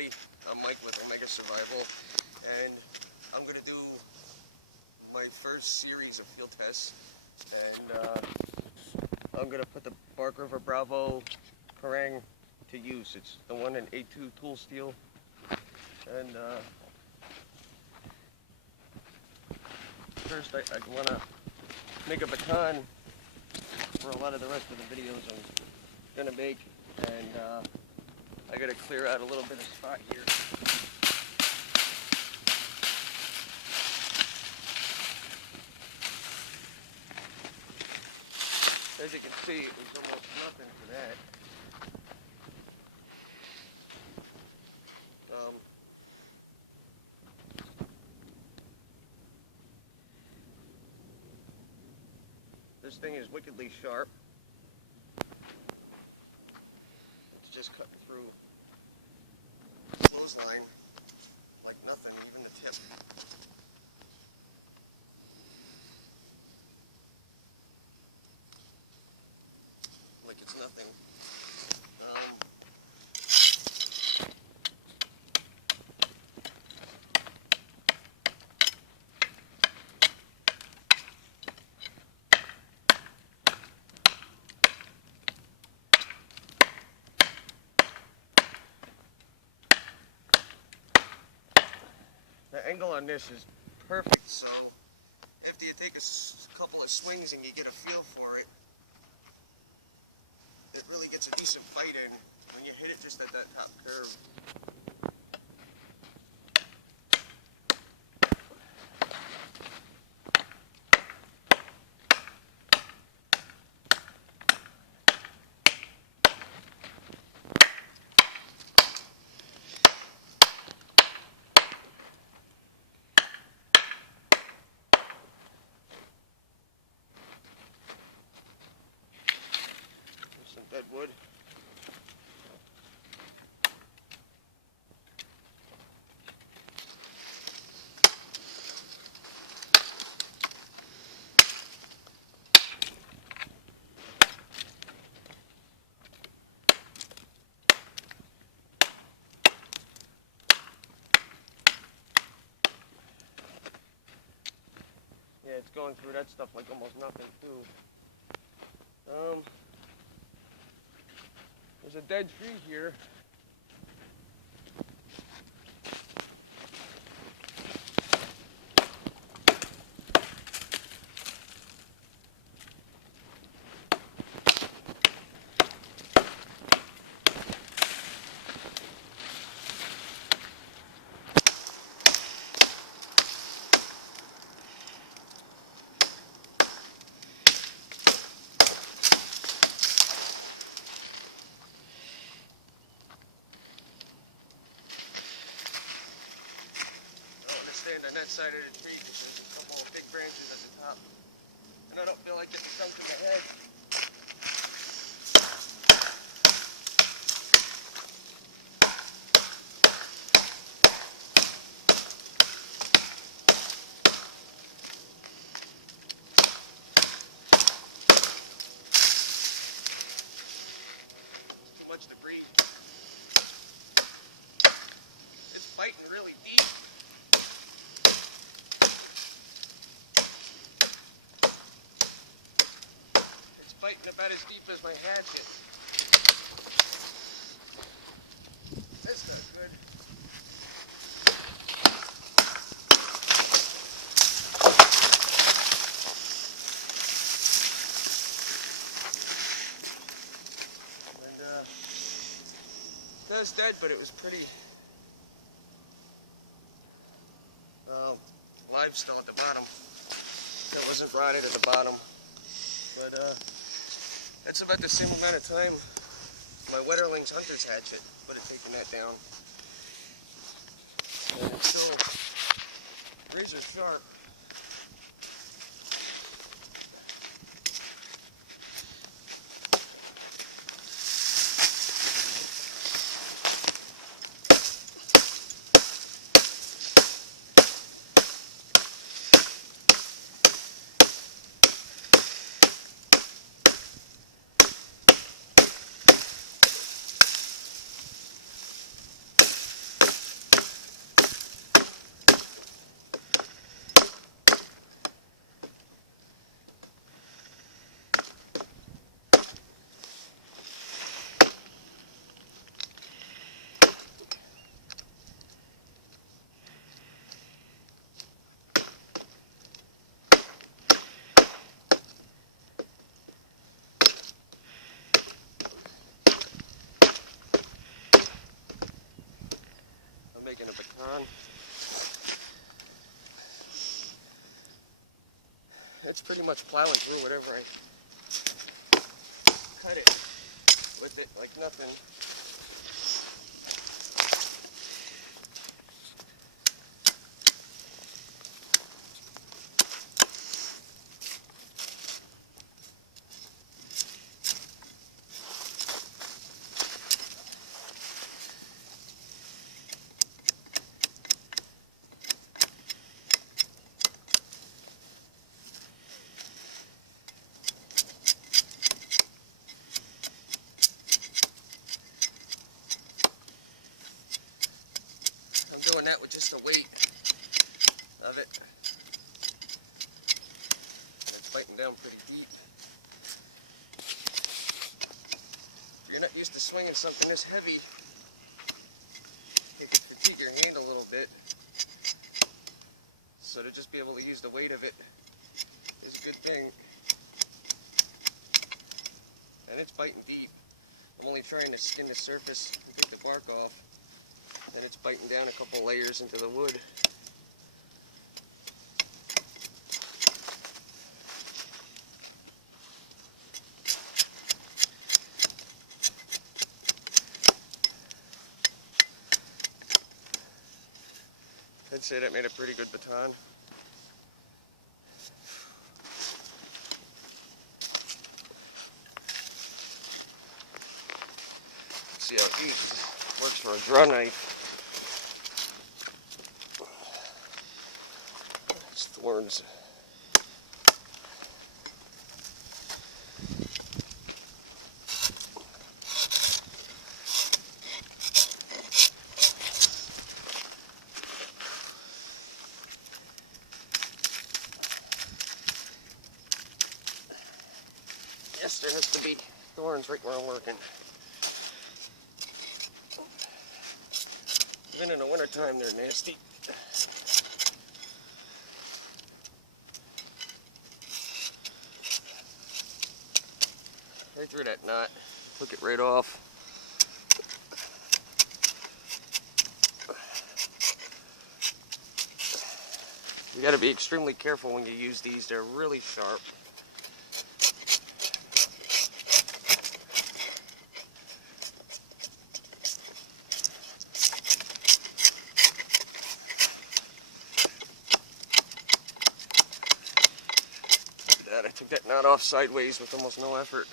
everybody. I'm Mike with Omega Survival, and I'm going to do my first series of field tests, and I'm going to put the Bark River Bravo Parang to use. It's the one in A2 tool steel, and first I want to make a baton for a lot of the rest of the videos I'm going to make, and I got to clear out a little bit of spot here. As you can see, it was almost nothing for that. This thing is wickedly sharp. It's just cutting through the clothesline like nothing, even the tip. Like it's nothing. The angle on this is perfect, so after you take a couple of swings and you get a feel for it, it really gets a decent bite in when you hit it just at that top curve. Some dead wood. Yeah, it's going through that stuff like almost nothing too. There's a dead tree here. Stand on that side of the tree because there's a couple of big branches at the top, and I don't feel like they can come to the head. Too much debris. It's biting really deep. Biting about as deep as my hatchet. That's not good. And that was dead, but it was pretty live still at the bottom. It wasn't rotted at the bottom, but that's about the same amount of time my Wetterling's hunter's hatchet would have taken that down. And it's still razor sharp. baton. It's pretty much plowing through whatever I cut it with it like nothing. Doing that with just the weight of it. It's biting down pretty deep. If you're not used to swinging something this heavy, it can fatigue your hand a little bit. So to just be able to use the weight of it is a good thing. And it's biting deep. I'm only trying to skin the surface and take the bark off. Then it's biting down a couple layers into the wood. I'd say that made a pretty good baton. See how it works for a draw knife. It's thorns. Yes, there has to be thorns right where I'm working. Even in the wintertime, they're nasty. Right through that knot. Took it right off. You got to be extremely careful when you use these. They're really sharp. I took that knot off sideways with almost no effort.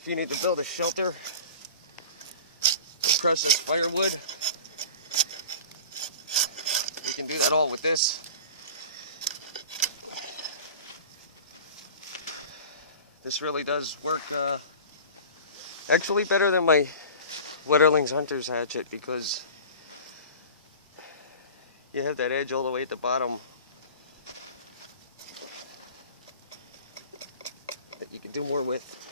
If you need to build a shelter, process firewood, you can do that all with this. This really does work actually better than my Wetterling's Hunter's hatchet, because you have that edge all the way at the bottom that you can do more with.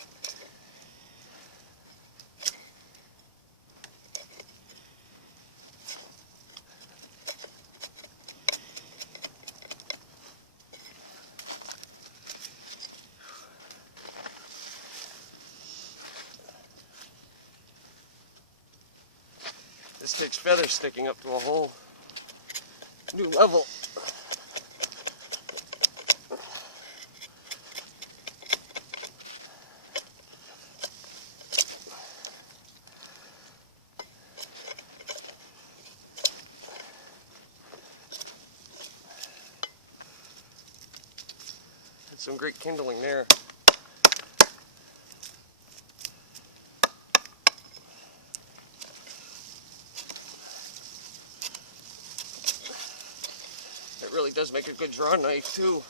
This takes feather sticking up to a whole new level. Had some great kindling there. It really does make a good draw knife too.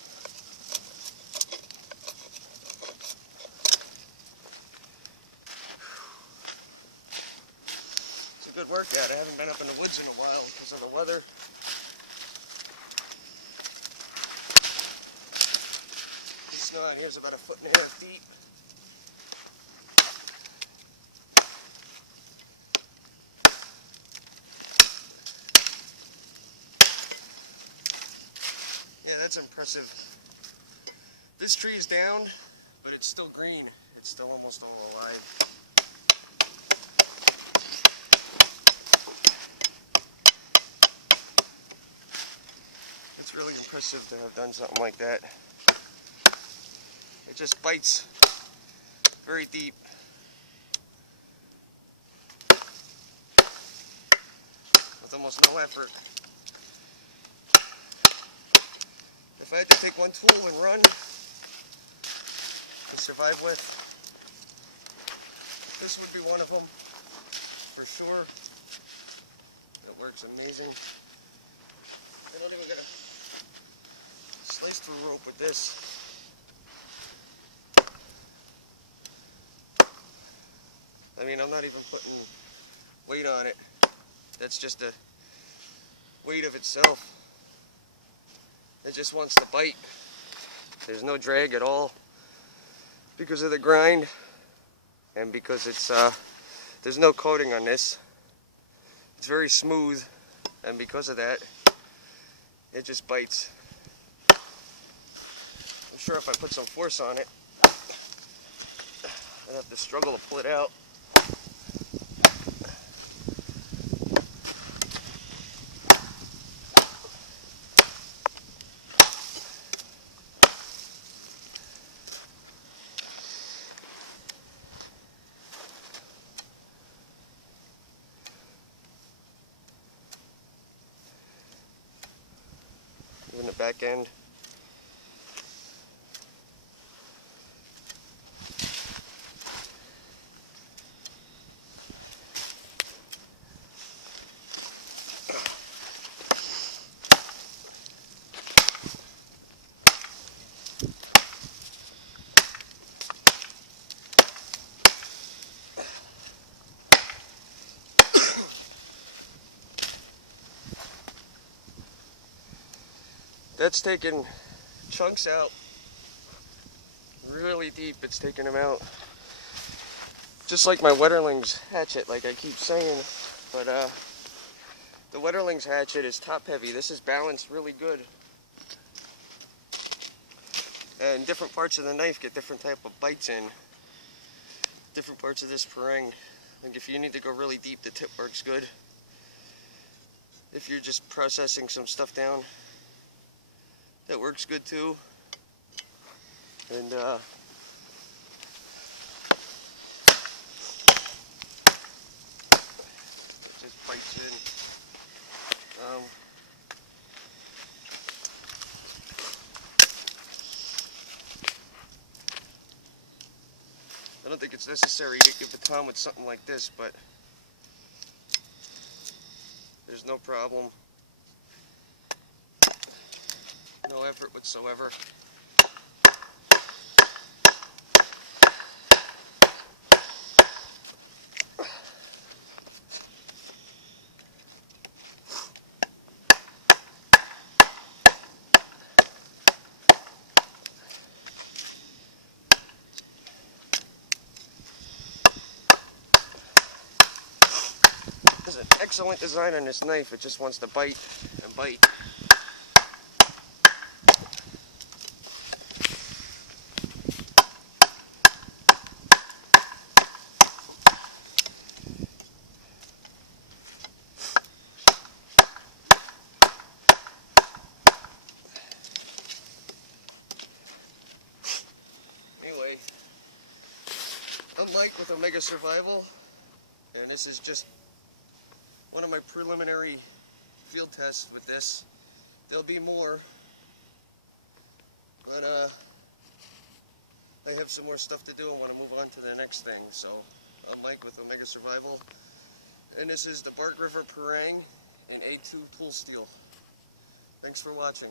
It's a good workout. I haven't been up in the woods in a while because of the weather. The snow out here is about 1.5 feet deep. Yeah, that's impressive. This tree is down, but it's still green. it's still almost all alive. It's really impressive to have done something like that. It just bites very deep. With almost no effort. If I had to take one tool and run and survive with, this would be one of them, for sure. It works amazing. I don't even gotta slice through rope with this. I mean, I'm not even putting weight on it. That's just the weight of itself. It just wants to bite. There's no drag at all because of the grind and because it's there's no coating on this. It's very smooth, and because of that, it just bites. I'm sure if I put some force on it, I'd have to struggle to pull it out. Even the back end. That's taking chunks out really deep. It's taking them out just like my Wetterling's hatchet, like I keep saying. But the Wetterling's hatchet is top heavy. This is balanced really good, and different parts of the knife get different type of bites in. Different parts of this parang. Like if you need to go really deep, the tip works good. If you're just processing some stuff down, that works good too. And it just bites in. I don't think it's necessary to give baton with something like this, but there's no problem. No effort whatsoever. There's an excellent design on this knife. It just wants to bite and bite. Anyway, I'm Mike with Omega Survival, and this is just one of my preliminary field tests with this. There'll be more, but I have some more stuff to do. I want to move on to the next thing. So I'm Mike with Omega Survival, and this is the Bark River Parang and A2 Tool Steel. Thanks for watching.